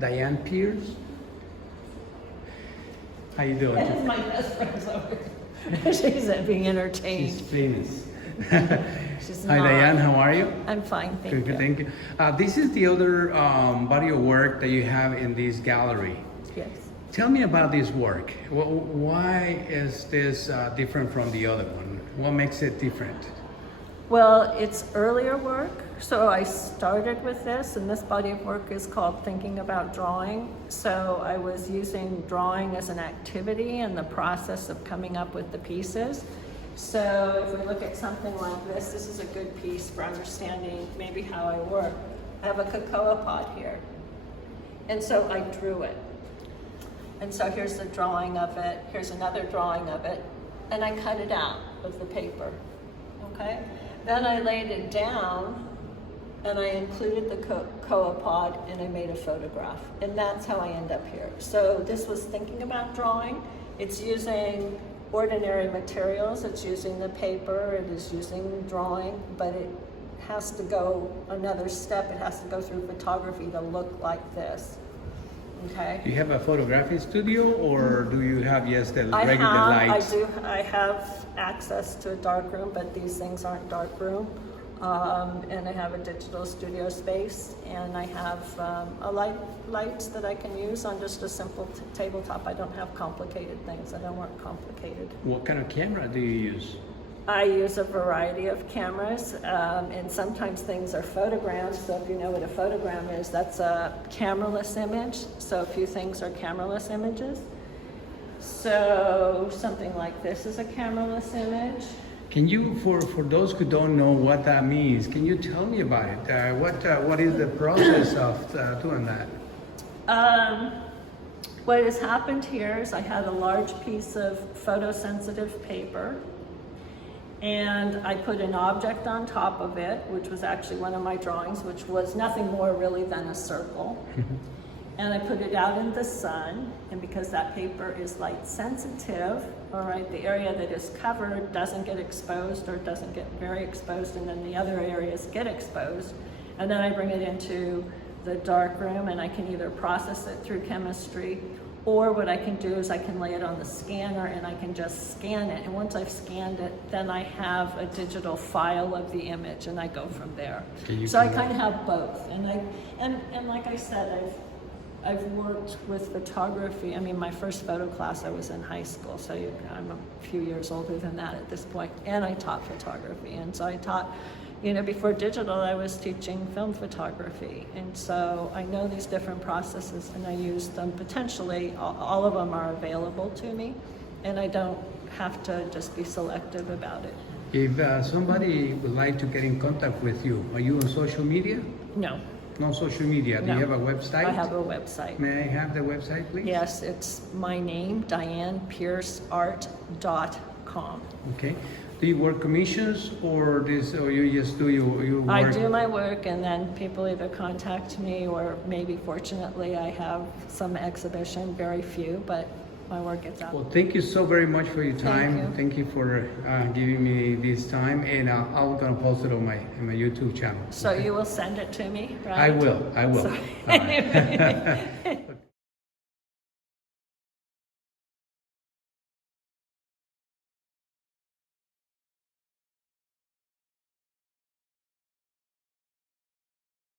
Diane Pierce. How you doing? That's my best friend's over here. She's being entertained. She's famous. She's Hi not. Diane, how are you? I'm fine, thank Good, you. thank you. This is the other body of work that you have in this gallery. Yes. Tell me about this work. Why is this different from the other one? What makes it different? Well, it's earlier work, so I started with this, and this body of work is called Thinking About Drawing. So I was using drawing as an activity in the process of coming up with the pieces. So if we look at something like this is a good piece for understanding maybe how I work. I have a cocoa pod here, and so I drew it. And so here's the drawing of it, here's another drawing of it, and I cut it out of the paper, okay? Then I laid it down, and I included the cocoa pod, and I made a photograph. And that's how I end up here. So this was Thinking About Drawing. It's using ordinary materials, it's using the paper, it is using drawing, but it has to go another step. It has to go through photography to look like this. Okay. Do you have a photography studio, or do you have just the regular lights? I have access to a dark room, but these things aren't dark room. And I have a digital studio space, and I have lights that I can use on just a simple tabletop. I don't have complicated things. I don't work complicated. What kind of camera do you use? I use a variety of cameras, and sometimes things are photograms. So if you know what a photogram is, that's a cameraless image. So a few things are cameraless images. So something like this is a cameraless image. Can you, for those who don't know what that means, can you tell me about it? What is the process of doing that? What has happened here is I had a large piece of photosensitive paper, and I put an object on top of it, which was actually one of my drawings, which was nothing more really than a circle. And I put it out in the sun, and because that paper is light sensitive, all right, the area that is covered doesn't get exposed or doesn't get very exposed, and then the other areas get exposed. And then I bring it into the dark room, and I can either process it through chemistry, or what I can do is I can lay it on the scanner and I can just scan it. And once I've scanned it, then I have a digital file of the image, and I go from there. So I kind of have both. And like I said, I've worked with photography. I mean, my first photo class, I was in high school, so I'm a few years older than that at this point, and I taught photography. And so I taught, before digital, I was teaching film photography. And so I know these different processes, and I use them potentially. All of them are available to me, and I don't have to just be selective about it. If somebody would like to get in contact with you, are you on social media? No. No social media. No. Do you have a website? I have a website. May I have the website, please? Yes, it's my name, DianePierceArt.com. Okay. Do you work commissions, or you just do your work? I do my work, and then people either contact me, or maybe fortunately I have some exhibition, very few, but my work gets out. Well, thank you so very much for your time. Thank you. Thank you for giving me this time, and I'm gonna post it on my YouTube channel. So you will send it to me, right? I will. So- All right.